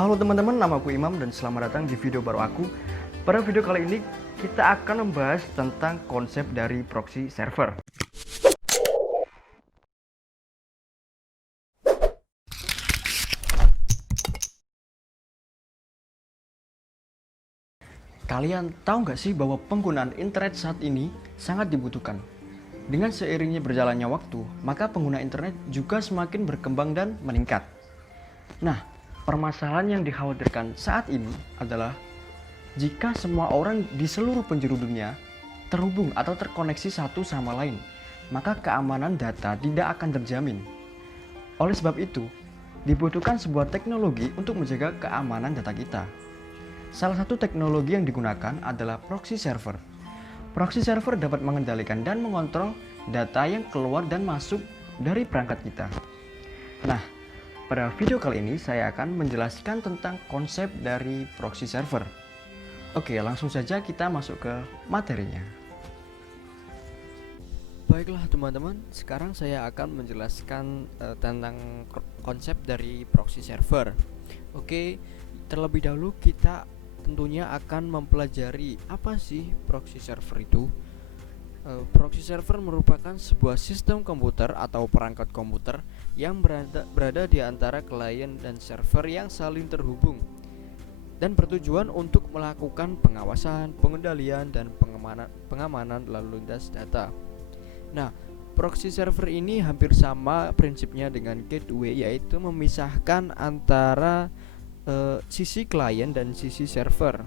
Halo teman-teman, namaku Imam dan selamat datang di video baru aku. Pada video kali ini kita akan membahas tentang konsep dari proxy server. Kalian tahu nggak sih bahwa penggunaan internet saat ini sangat dibutuhkan? Dengan seiringnya berjalannya waktu, maka pengguna internet juga semakin berkembang dan meningkat. Nah, permasalahan yang dikhawatirkan saat ini adalah jika semua orang di seluruh penjuru dunia terhubung atau terkoneksi satu sama lain, maka keamanan data tidak akan terjamin. Oleh sebab itu, dibutuhkan sebuah teknologi untuk menjaga keamanan data kita. Salah satu teknologi yang digunakan adalah proxy server. Proxy server dapat mengendalikan dan mengontrol data yang keluar dan masuk dari perangkat kita. Nah, pada video kali ini saya akan menjelaskan tentang konsep dari proxy server. Oke, langsung saja kita masuk ke materinya. Baiklah teman-teman, sekarang saya akan menjelaskan tentang konsep dari proxy server. Oke, terlebih dahulu kita tentunya akan mempelajari apa sih proxy server itu. Proxy server merupakan sebuah sistem komputer atau perangkat komputer yang berada di antara klien dan server yang saling terhubung dan bertujuan untuk melakukan pengawasan, pengendalian, dan pengamanan lalu lintas data. Nah, proxy server ini hampir sama prinsipnya dengan gateway, yaitu memisahkan antara sisi klien dan sisi server.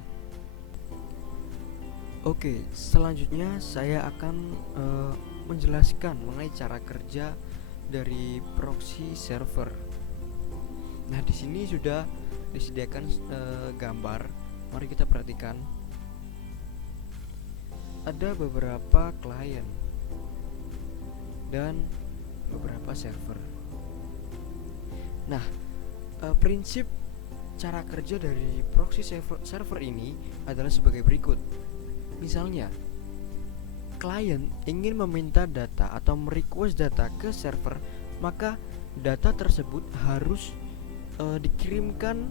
Oke, selanjutnya saya akan menjelaskan mengenai cara kerja dari proxy server. Nah, di sini sudah disediakan gambar. Mari kita perhatikan. Ada beberapa klien dan beberapa server. Nah, prinsip cara kerja dari proxy server ini adalah sebagai berikut. Misalnya, klien ingin meminta data atau merequest data ke server, maka data tersebut harus dikirimkan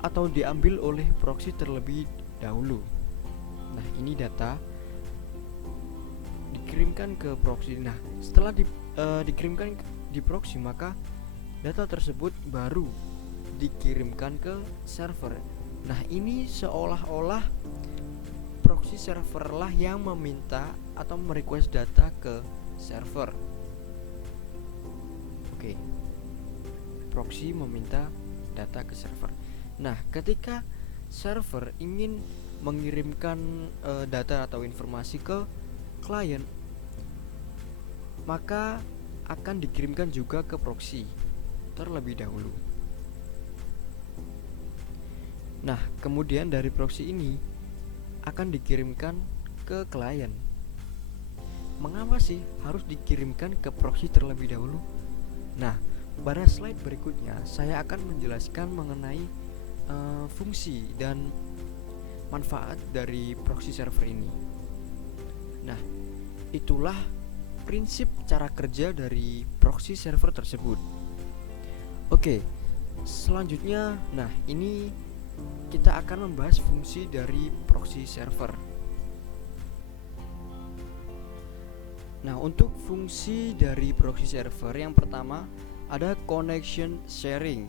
atau diambil oleh proxy terlebih dahulu. Nah, ini data dikirimkan ke proxy. Nah, setelah dikirimkan di proxy, maka data tersebut baru dikirimkan ke server. Nah, ini seolah-olah proxy server lah yang meminta atau merequest data ke server. Oke. Proxy meminta data ke server. Nah, ketika server ingin mengirimkan data atau informasi ke klien, maka akan dikirimkan juga ke proxy terlebih dahulu. Nah, kemudian dari proxy ini akan dikirimkan ke klien. Mengapa sih harus dikirimkan ke proxy terlebih dahulu? Nah, pada slide berikutnya saya akan menjelaskan mengenai fungsi dan manfaat dari proxy server ini. Nah, itulah prinsip cara kerja dari proxy server tersebut. Oke, selanjutnya, nah ini kita akan membahas fungsi dari proxy server. Nah, untuk fungsi dari proxy server yang pertama ada connection sharing,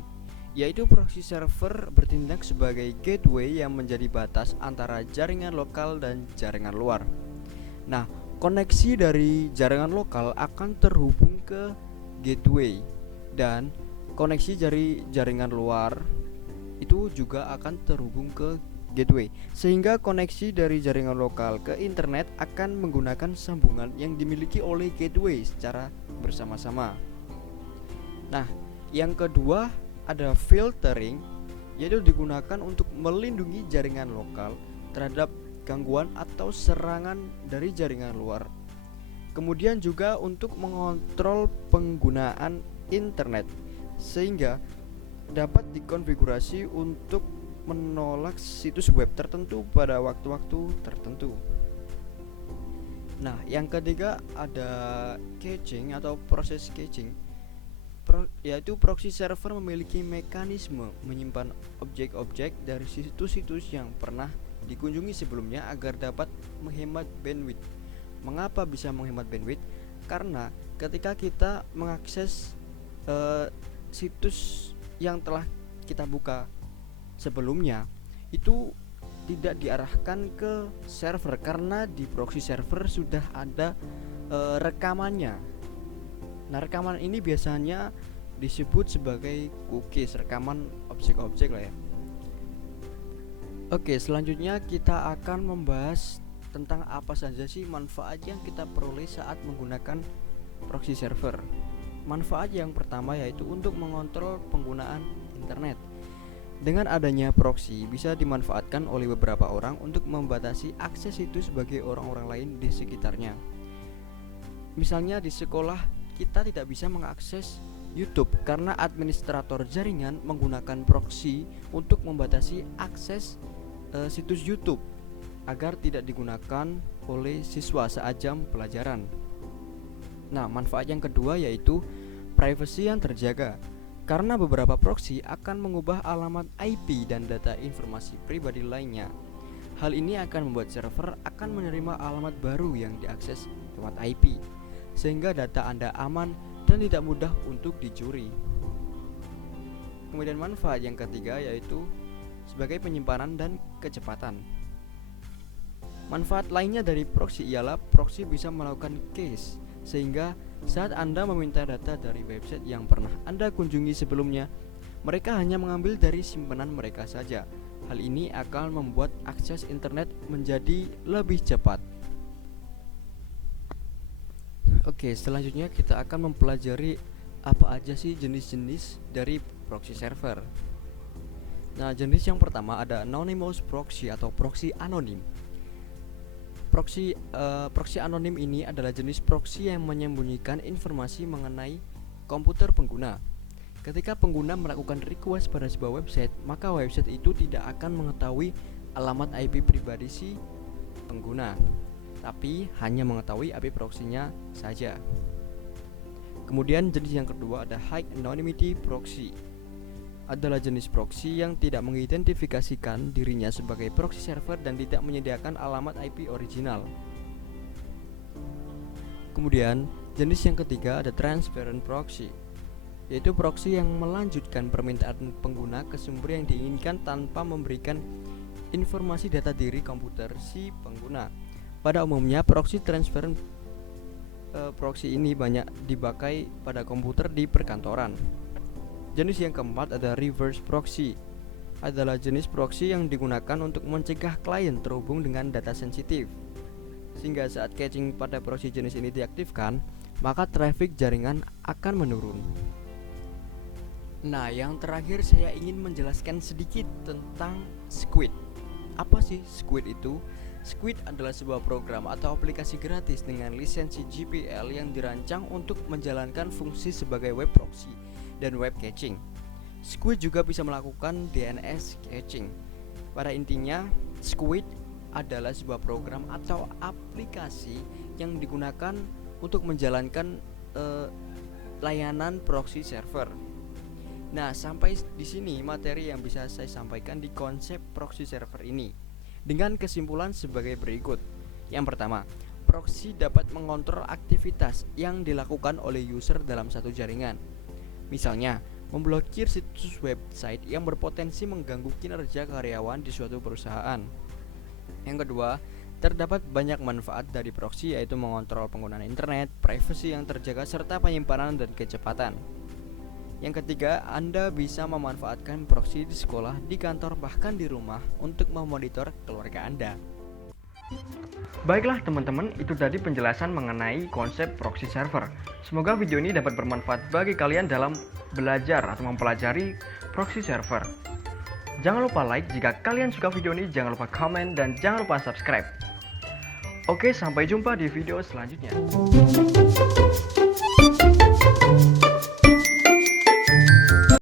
yaitu proxy server bertindak sebagai gateway yang menjadi batas antara jaringan lokal dan jaringan luar. Nah, koneksi dari jaringan lokal akan terhubung ke gateway dan koneksi dari jaringan luar itu juga akan terhubung ke gateway, sehingga koneksi dari jaringan lokal ke internet akan menggunakan sambungan yang dimiliki oleh gateway secara bersama-sama. Nah, yang kedua ada filtering, yaitu digunakan untuk melindungi jaringan lokal terhadap gangguan atau serangan dari jaringan luar. Kemudian juga untuk mengontrol penggunaan internet, sehingga dapat dikonfigurasi untuk menolak situs web tertentu pada waktu-waktu tertentu. Nah, yang ketiga ada caching atau proses caching, yaitu proxy server memiliki mekanisme menyimpan objek-objek dari situs-situs yang pernah dikunjungi sebelumnya agar dapat menghemat bandwidth. Mengapa bisa menghemat bandwidth? Karena ketika kita mengakses situs yang telah kita buka sebelumnya, itu tidak diarahkan ke server karena di proxy server sudah ada rekamannya. Nah, rekaman ini biasanya disebut sebagai cookies, rekaman objek-objek lah ya. Oke, selanjutnya kita akan membahas tentang apa saja sih manfaat yang kita peroleh saat menggunakan proxy server. Manfaat yang pertama yaitu untuk mengontrol penggunaan internet. Dengan adanya proxy bisa dimanfaatkan oleh beberapa orang untuk membatasi akses situs bagi orang-orang lain di sekitarnya. Misalnya di sekolah kita tidak bisa mengakses YouTube karena administrator jaringan menggunakan proxy untuk membatasi akses situs YouTube agar tidak digunakan oleh siswa saat jam pelajaran. Nah, manfaat yang kedua yaitu privacy yang terjaga. Karena beberapa proxy akan mengubah alamat IP dan data informasi pribadi lainnya. Hal ini akan membuat server akan menerima alamat baru yang diakses lewat IP, sehingga data Anda aman dan tidak mudah untuk dicuri. Kemudian manfaat yang ketiga yaitu sebagai penyimpanan dan kecepatan. Manfaat lainnya dari proxy ialah proxy bisa melakukan cache, sehingga saat Anda meminta data dari website yang pernah Anda kunjungi sebelumnya, mereka hanya mengambil dari simpanan mereka saja. Hal ini akan membuat akses internet menjadi lebih cepat. Oke, selanjutnya kita akan mempelajari apa aja sih jenis-jenis dari proxy server. Nah, jenis yang pertama ada anonymous proxy atau proxy anonim. Proxy anonim ini adalah jenis proxy yang menyembunyikan informasi mengenai komputer pengguna. Ketika pengguna melakukan request pada sebuah website, maka website itu tidak akan mengetahui alamat IP pribadi si pengguna, tapi hanya mengetahui IP proxy-nya saja. Kemudian jenis yang kedua ada high anonymity proxy. Adalah jenis proxy yang tidak mengidentifikasikan dirinya sebagai proxy server dan tidak menyediakan alamat IP original. Kemudian jenis yang ketiga ada transparent proxy, yaitu proxy yang melanjutkan permintaan pengguna ke sumber yang diinginkan tanpa memberikan informasi data diri komputer si pengguna. Pada umumnya proxy transparent proxy ini banyak dipakai pada komputer di perkantoran. Jenis yang keempat ada reverse proxy. Adalah jenis proxy yang digunakan untuk mencegah klien terhubung dengan data sensitif. Sehingga saat caching pada proxy jenis ini diaktifkan, maka traffic jaringan akan menurun. Nah, yang terakhir saya ingin menjelaskan sedikit tentang Squid. Apa sih Squid itu? Squid adalah sebuah program atau aplikasi gratis dengan lisensi GPL yang dirancang untuk menjalankan fungsi sebagai web proxy dan web caching. Squid juga bisa melakukan DNS caching. Pada intinya, Squid adalah sebuah program atau aplikasi yang digunakan untuk menjalankan layanan proxy server. Nah, sampai di sini materi yang bisa saya sampaikan di konsep proxy server ini. Dengan kesimpulan sebagai berikut. Yang pertama, proxy dapat mengontrol aktivitas yang dilakukan oleh user dalam satu jaringan. Misalnya, memblokir situs website yang berpotensi mengganggu kinerja karyawan di suatu perusahaan. Yang kedua, terdapat banyak manfaat dari proxy yaitu mengontrol penggunaan internet, privasi yang terjaga, serta penyimpanan dan kecepatan. Yang ketiga, Anda bisa memanfaatkan proxy di sekolah, di kantor, bahkan di rumah untuk memonitor keluarga Anda. Baiklah teman-teman, itu tadi penjelasan mengenai konsep proxy server. Semoga video ini dapat bermanfaat bagi kalian dalam belajar atau mempelajari proxy server. Jangan lupa like jika kalian suka video ini, jangan lupa komen, dan jangan lupa subscribe. Oke, sampai jumpa di video selanjutnya.